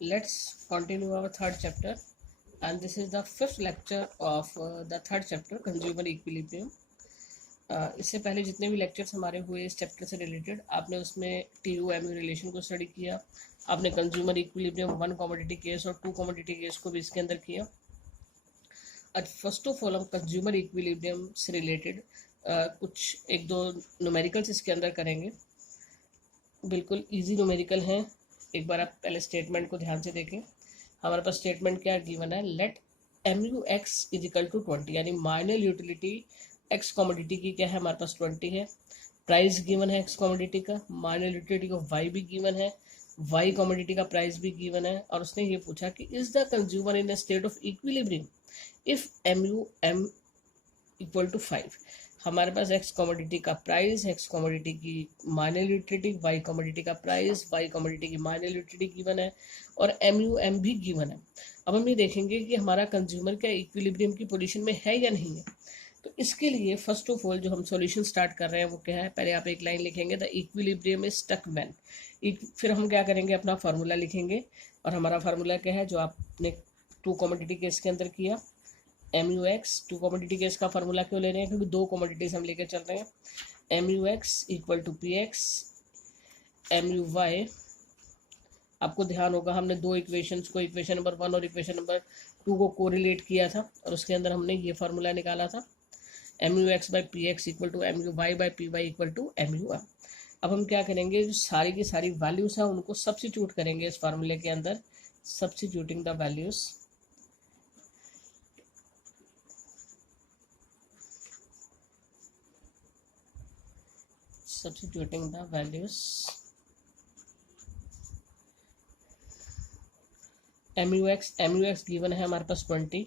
Let's continue our third chapter, and this is the fifth lecture of the third chapter, consumer equilibrium. इससे पहले जितने भी lectures हमारे हुए इस चैप्टर से रिलेटेड, आपने उसमें TU-MU रिलेशन को स्टडी किया, आपने कंज्यूमर इक्विलिब्रियम 1 कमोडिटी केस और 2 कमोडिटी केस को भी इसके अंदर किया। आज फर्स्ट ऑफ ऑल हम कंज्यूमर इक्विलिब्रियम से रिलेटेड कुछ एक दो न्यूमेरिकल्स इसके अंदर करेंगे। बिल्कुल इजी न्यूमेरिकल हैं। एक बार आप पहले स्टेटमेंट को ध्यान से देखें। हमारे पास स्टेटमेंट क्या गिवन है, let MU(x) is equal to 20, यानी माइनर यूटिलिटी एक्स कमोडिटी की क्या है, हमारे पास 20 है। प्राइस गिवन है एक्स कमोडिटी का, माइनर यूटिलिटी ऑफ वाई भी गिवन है, वाई कमोडिटी का प्राइस भी गिवन है। और उसने ये पूछा कि is the consumer in a state of equilibrium if MU(m) equal to 5। हमारे पास एक्स कमोडिटी का प्राइस, एक्स कमोडिटी की माइनर यूटिलिटी, वाई कमोडिटी का प्राइस, वाई कमोडिटी की माइनर यूटिलिटी गिवन है और MU(m) भी गिवन है। अब हम ये देखेंगे कि हमारा कंज्यूमर क्या इक्विलिब्रियम की पोजीशन में है या नहीं है। तो इसके लिए फर्स्ट ऑफ ऑल जो हम सॉल्यूशन स्टार्ट कर रहे हैं वो क्या है, पहले आप एक लाइन लिखेंगे, the equilibrium is stuck when. फिर हम क्या करेंगे, अपना फार्मूला लिखेंगे और हमारा फार्मूला क्या है जो आपने 2 कमोडिटी केस के अंदर किया, MU(x). 2 कमोडिटी केस का फार्मूला क्यों ले रहे हैं, क्योंकि 2 कमोडिटीज हम लेके चल रहे हैं। MU(x) equal to PX MU(y). आपको ध्यान होगा हमने दो इक्वेशंस को, इक्वेशन नंबर 1 और इक्वेशन नंबर 2 को कोरिलेट किया था और उसके अंदर हमने ये फार्मूला निकाला था, MU(x) by PX equal to MU(y) by PY equal to MU(m). अब हम क्या करेंगे, जो सारी की सारी वैल्यूज हैं उनको सब्स्टिट्यूट करेंगे इस फार्मूले के अंदर, substituting the values. Substituting the values, MU(x) given है हमारे पास 20,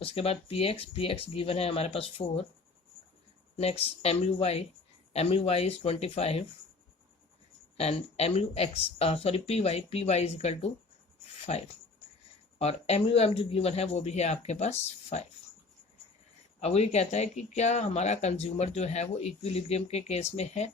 उसके बाद PX गिवन है हमारे पास 4, next MUY is 25 and PY is equal to 5 और MUM जो गिवन है वो भी है आपके पास 5। अब वो ये कहता है कि क्या हमारा कंज्यूमर जो है वो इक्विलिब्रियम के केस में है।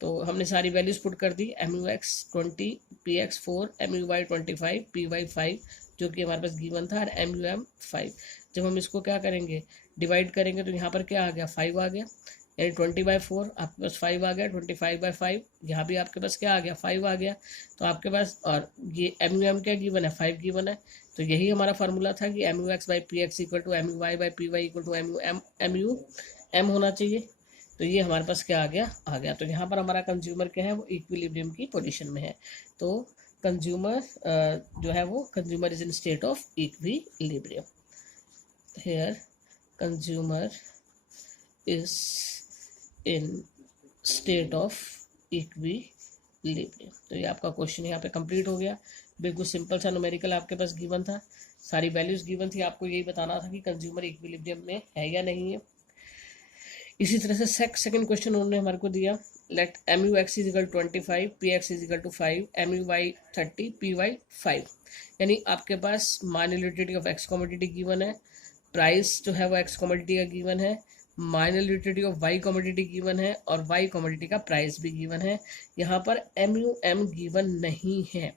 तो हमने सारी वैल्यूज पुट कर दी, MU(x) 20, PX 4, MUY 25, PY 5 जो कि हमारे पास गिवन था और MUM 5। जब हम इसको क्या करेंगे, डिवाइड करेंगे तो यहाँ पर क्या आ गया, 5 आ गया, यानी 20/4 आपके पास 5 आ गया, 25/5 यहाँ भी आपके पास क्या आ गया, 5 आ गया। तो आपके पास और ये MUM क्या गिवन है, 5 गिवन है। तो यही हमारा फार्मूला था कि MU(x) by PX equal to MUY by PY equal to MUM होना चाहिए। तो ये हमारे पास क्या आ गया। तो यहाँ पर हमारा कंज्यूमर क्या है, वो इक्विलिब्रियम की पोजीशन में है। तो कंज्यूमर जो है वो consumer is in state of equilibrium. Here consumer is in state of equilibrium. तो ये आपका क्वेश्चन यहाँ पे कंप्लीट हो गया। बिल्कुल सिंपल सा न्यूमेरिकल आपके पास गिवन था, सारी वैल्यूज गिवन थी, आपको यही बताना था कि कंज्यूमर इक्विलिब्रियम में है या नहीं है। इसी तरह से सेकंड क्वेश्चन उन्होंने हमारे को दिया, let MU(x) is equal 25, PX is equal to 5, MUY 30, PY 5। यानी आपके पास minor utility of X commodity given है, प्राइस जो है वो एक्स कमोडिटी का गिवन है, minor utility of Y commodity given है और वाई कमोडिटी का प्राइस भी गिवन है। यहाँ पर MUM गिवन नहीं है।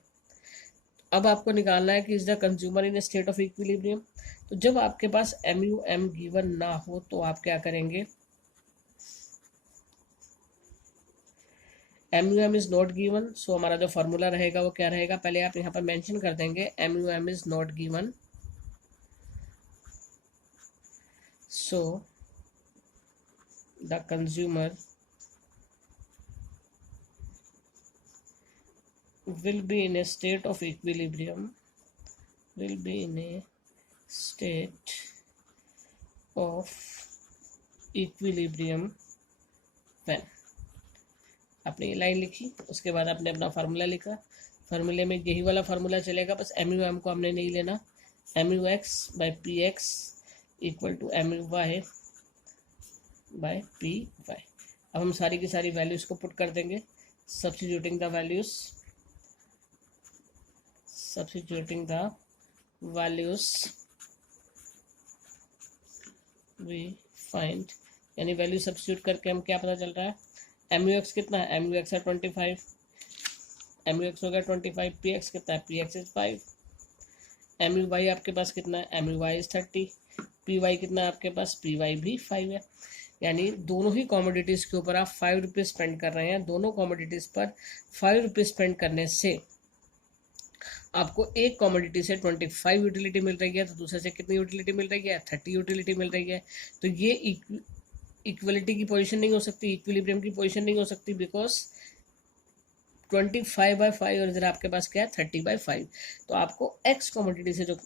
अब आपको निकालना है कि is the consumer in state of equilibrium. तो जब आपके पास MUM गिवन ना हो तो आप क्या करेंगे, MUM इज नॉट गिवन, सो हमारा जो फॉर्मूला रहेगा वो क्या रहेगा, पहले आप यहाँ पर मेंशन कर देंगे MUM is not given, so the consumer will be in a state of equilibrium, will be in a state of equilibrium when। आपने ये लाइन लिखी, उसके बाद आपने अपना फार्मूला लिखा, फार्मूले में यही वाला फार्मूला चलेगा, बस MUM को हमने नहीं लेना। MU(x) by PX equal to MUY by PY। अब हम सारी की सारी वैल्यूज को पुट कर देंगे, substituting the values we find, यानी वैल्यू सब्स्टिट्यूट करके हम क्या पता चल रहा है, MUX कितना है, MUX है 25, एम यू एक्स हो गया 25, पी एक्स कितना है, P X is 5, M U Y आपके पास कितना है, M U Y is 30, P Y कितना है आपके पास, पी वाई भी 5 है। यानी दोनों ही कॉमोडिटीज़ के ऊपर आप 5 रुपीज़ स्पेंड कर रहे हैं। दोनों कॉमोडिटीज़ पर 5 रुपीज़ स्पेंड करने से आपको एक कॉमोडिटी से 25 यूटिलिटी मिल रही है, तो दूसरे से कितनी यूटिलिटी मिल रही है, 30 यूटिलिटी मिल रही है। तो ये इक्वलिटी की पोजीशन नहीं हो सकती, इक्विलिब्रियम की पोजीशन नहीं हो सकती, बिकॉज 25/5 और इधर आपके पास क्या है 30/5। तो आपको एक्स कॉमोडिटी से जो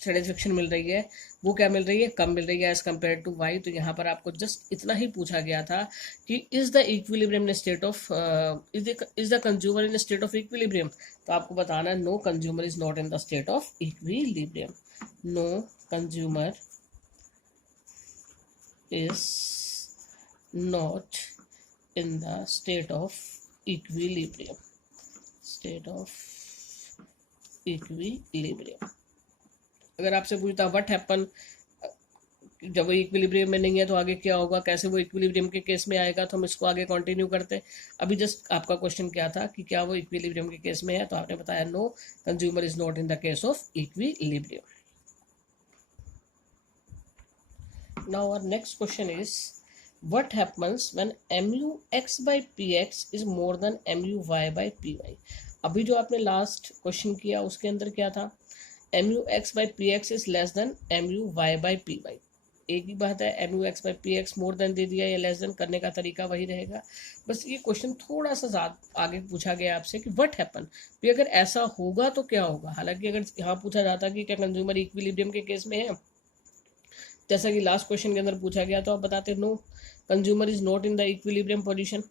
सेटिस्फेक्शन मिल रही है वो क्या मिल रही है, कम मिल रही है एज कम्पेयर टू वाई। तो यहाँ पर आपको जस्ट इतना ही पूछा गया था कि is the equilibrium in state of is the consumer in state of equilibrium. तो आपको बताना है no consumer is not in the state of equilibrium, no consumer is not in the state of equilibrium, state of equilibrium। अगर आपसे पूछता what happen, जब वो equilibrium में नहीं है तो आगे क्या होगा, कैसे वो इक्विलिब्रियम के केस में आएगा, तो हम इसको आगे कंटिन्यू करते। अभी जस्ट आपका क्वेश्चन क्या था कि क्या वो इक्विलिब्रियम के केस में है, तो आपने बताया no consumer is not in the case of equilibrium. Now our next question is what happens when MUX/PX is more than MUY/PY। अभी जो आपने लास्ट क्वेश्चन किया उसके अंदर क्या था, MUX/PX is less than MUY/PY। एक ही बात है, MUX/PX मोर देन दे दिया या लेस देन, करने का तरीका वही रहेगा। बस ये क्वेश्चन थोड़ा सा ज़्यादा आगे पूछा गया आपसे कि व्हाट हैपन, भी अगर ऐसा होगा तो क्या होगा। हालांकि अगर यहाँ पूछा जाता कि क्या कंज्यूमर इक्विलिब्रियम के केस में है, जैसा कि लास्ट क्वेश्चन के अंदर पूछा गया, तो आप बताते no consumer is not in the equilibrium position.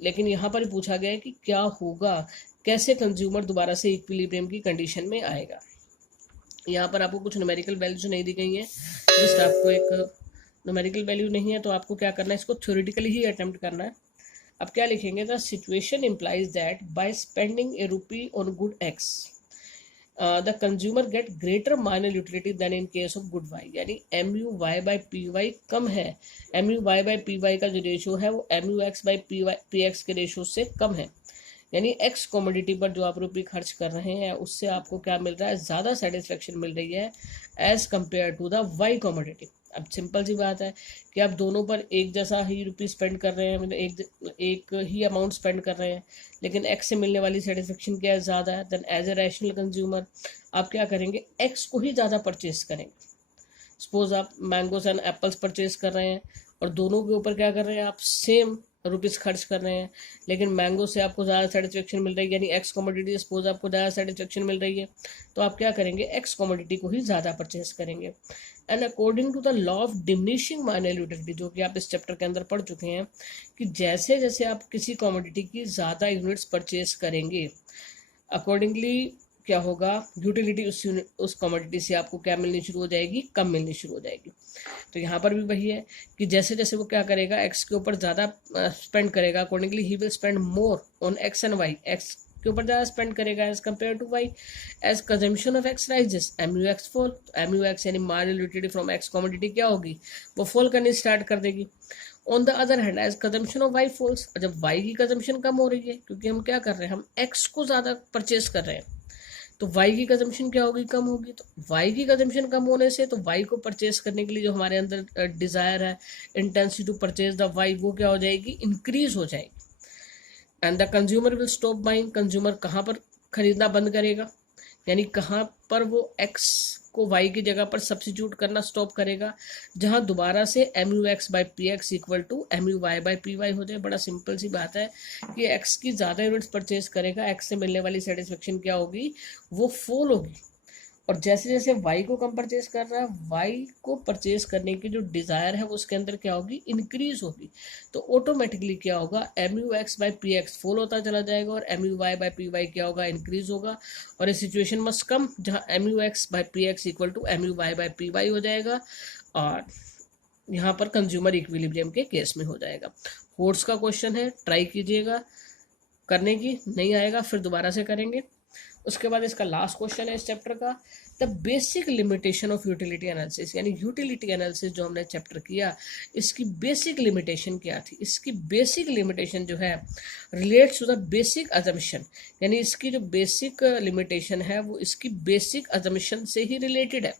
लेकिन यहाँ पर पूछा गया है कि क्या होगा, कैसे कंज्यूमर दोबारा से इक्विलिब्रियम की कंडीशन में आएगा। यहाँ पर आपको कुछ न्यूमेरिकल वैल्यूज नहीं दी गई हैं, जस्ट आपको एक न्यूमेरिकल वैल्यू नहीं है, तो आपको क्या करना है, इसको थ्योरेटिकली ही अटेम्प्ट करना है। अब क्या लिखेंगे, the situation implies that by spending A rupee on good x the consumer get greater marginal utility than in case of good y। यानी MUY/PY कम है, MUY/PY का जो रेशियो है वो MUX/PX के रेशियो से कम है। यानी एक्स कॉमोडिटी पर जो आप रुपये खर्च कर रहे हैं उससे आपको क्या मिल रहा है, ज़्यादा सेटिस्फेक्शन मिल रही है as compare to the Y commodity. अब सिंपल सी बात है कि आप दोनों पर एक जैसा ही रुपये स्पेंड कर रहे हैं, मतलब एक ही अमाउंट स्पेंड कर रहे हैं, लेकिन एक्स से मिलने वाली सेटिस्फेक्शन क्या है, ज़्यादा है। Then as a rational consumer आप क्या करेंगे, एक्स को ही ज़्यादा परचेज करेंगे। सपोज आप मैंगोस एंड एप्पल्स परचेज कर रहे हैं और दोनों के ऊपर क्या कर रहे हैं, आप सेम रुपीज़ खर्च कर रहे हैं, लेकिन मैंगो से आपको ज़्यादा सेटिस्फेक्शन मिल रही है, यानी एक्स कॉमोडिटी सपोज आपको ज़्यादा सेटिस्फेक्शन मिल रही है, तो आप क्या करेंगे, एक्स कॉमोडिटी को ही ज़्यादा परचेज करेंगे। And according to the law of diminishing marginal utility, जो कि आप इस चैप्टर के अंदर पढ़ चुके हैं, कि जैसे जैसे आप किसी कॉमोडिटी की ज़्यादा यूनिट्स परचेज करेंगे, अकॉर्डिंगली क्या होगा, यूटिलिटी उस कमोडिटी से आपको क्या मिलनी शुरू हो जाएगी, कम मिलनी शुरू हो जाएगी। तो यहाँ पर भी वही है कि जैसे जैसे वो क्या करेगा, एक्स के ऊपर ज़्यादा स्पेंड करेगा, अकॉर्डिंगली ही will spend more on X and Y. X के ऊपर ज़्यादा स्पेंड करेगा as compare to Y. As consumption of X rises MUX fall. MUX यानी marginal utility from X commodity क्या होगी, वो फॉल करनी स्टार्ट कर देगी। On the other hand as consumption of Y falls, जब वाई की कंजम्पशन कम हो रही है, क्योंकि हम क्या कर रहे हैं, हम एक्स को ज़्यादा परचेज कर रहे हैं, तो वाई की कंजम्पशन क्या होगी, कम होगी। तो वाई की कंजम्पशन कम होने से तो वाई को परचेज करने के लिए जो हमारे अंदर डिज़ायर है, intensity to purchase the Y, वो क्या हो जाएगी, इंक्रीज हो जाएगी। And the consumer will stop buying. Consumer कहाँ पर खरीदना बंद करेगा, यानी कहाँ पर वो एक्स को वाई की जगह पर सब्सिट्यूट करना स्टॉप करेगा, जहां दोबारा से MUX/PX इक्वल टू MUY/PY हो जाए। बड़ा सिंपल सी बात है कि एक्स की ज़्यादा यूनिट्स परचेज करेगा, एक्स से मिलने वाली सेटिस्फेक्शन क्या होगी, वो फॉल होगी। और जैसे जैसे वाई को कम परचेज कर रहा है, वाई को परचेज करने की जो डिज़ायर है वो उसके अंदर क्या होगी, इंक्रीज होगी। तो ऑटोमेटिकली क्या होगा, MUX/PX फॉल होता चला जाएगा और MUY/PY क्या होगा, इंक्रीज होगा। और ये सिचुएशन मस्ट कम जहाँ MUX/PX इक्वल टू MUY/PY हो जाएगा, और यहाँ पर कंज्यूमर इक्विलिब्रियम के केस में हो जाएगा। होर्स का क्वेश्चन है, ट्राई कीजिएगा, करने की, नहीं आएगा फिर दोबारा से करेंगे। उसके बाद इसका लास्ट क्वेश्चन है इस चैप्टर का, the basic limitation of utility analysis, यानी यूटिलिटी एनालिसिस जो हमने चैप्टर किया इसकी बेसिक लिमिटेशन क्या थी। इसकी बेसिक लिमिटेशन जो है relates to the basic assumption, यानी इसकी जो बेसिक लिमिटेशन है वो इसकी बेसिक अजम्पशन से ही रिलेटेड है।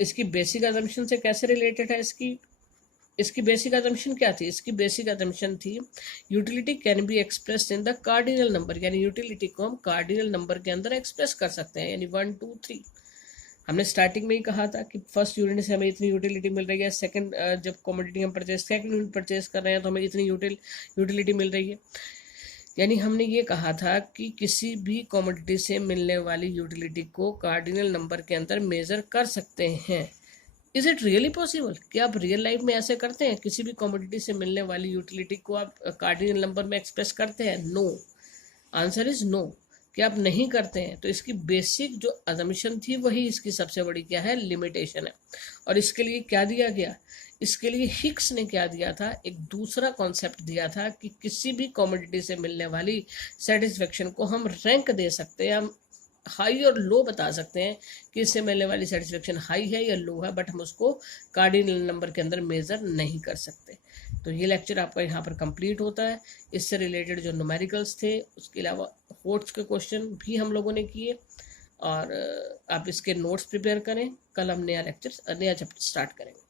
इसकी बेसिक अजम्पशन से कैसे रिलेटेड है, इसकी बेसिक अजम्पशन क्या थी, इसकी बेसिक अजम्पशन थी utility can be expressed in the cardinal number, यानी यूटिलिटी को हम कार्डिनल नंबर के अंदर एक्सप्रेस कर सकते हैं, यानी 1 2 3। हमने स्टार्टिंग में ही कहा था कि फर्स्ट यूनिट से हमें इतनी यूटिलिटी मिल रही है, सेकंड जब कमोडिटी हम परचेज सेकंड यूनिट परचेज कर रहे हैं तो हमें इतनी यूटिलिटी मिल रही है। यानी हमने ये कहा था कि किसी भी कमोडिटी से मिलने वाली यूटिलिटी को कार्डिनल नंबर के अंदर मेजर कर सकते हैं। इज इट रियली पॉसिबल, क्या आप रियल लाइफ में ऐसे करते हैं, किसी भी कमोडिटी से मिलने वाली यूटिलिटी को आप कार्डिनल नंबर में एक्सप्रेस करते हैं? नो, आंसर इज नो, कि आप नहीं करते हैं। तो इसकी बेसिक जो अजम्पशन थी वही इसकी सबसे बड़ी क्या है, लिमिटेशन है। और इसके लिए क्या दिया गया, इसके लिए हिक्स ने क्या दिया था, एक दूसरा कॉन्सेप्ट दिया था कि किसी भी कमोडिटी से मिलने वाली सेटिस्फेक्शन को हम रैंक दे सकते हैं, हम हाई और लो बता सकते हैं कि इससे मिलने वाली सेटिस्फेक्शन हाई है या लो है, बट हम उसको कार्डिनल नंबर के अंदर मेजर नहीं कर सकते। तो ये लेक्चर आपका यहाँ पर कंप्लीट होता है। इससे रिलेटेड जो न्यूमेरिकल्स थे, उसके अलावा होट्स के क्वेश्चन भी हम लोगों ने किए, और आप इसके नोट्स प्रिपेयर करें। कल हम नया चैप्टर स्टार्ट करेंगे।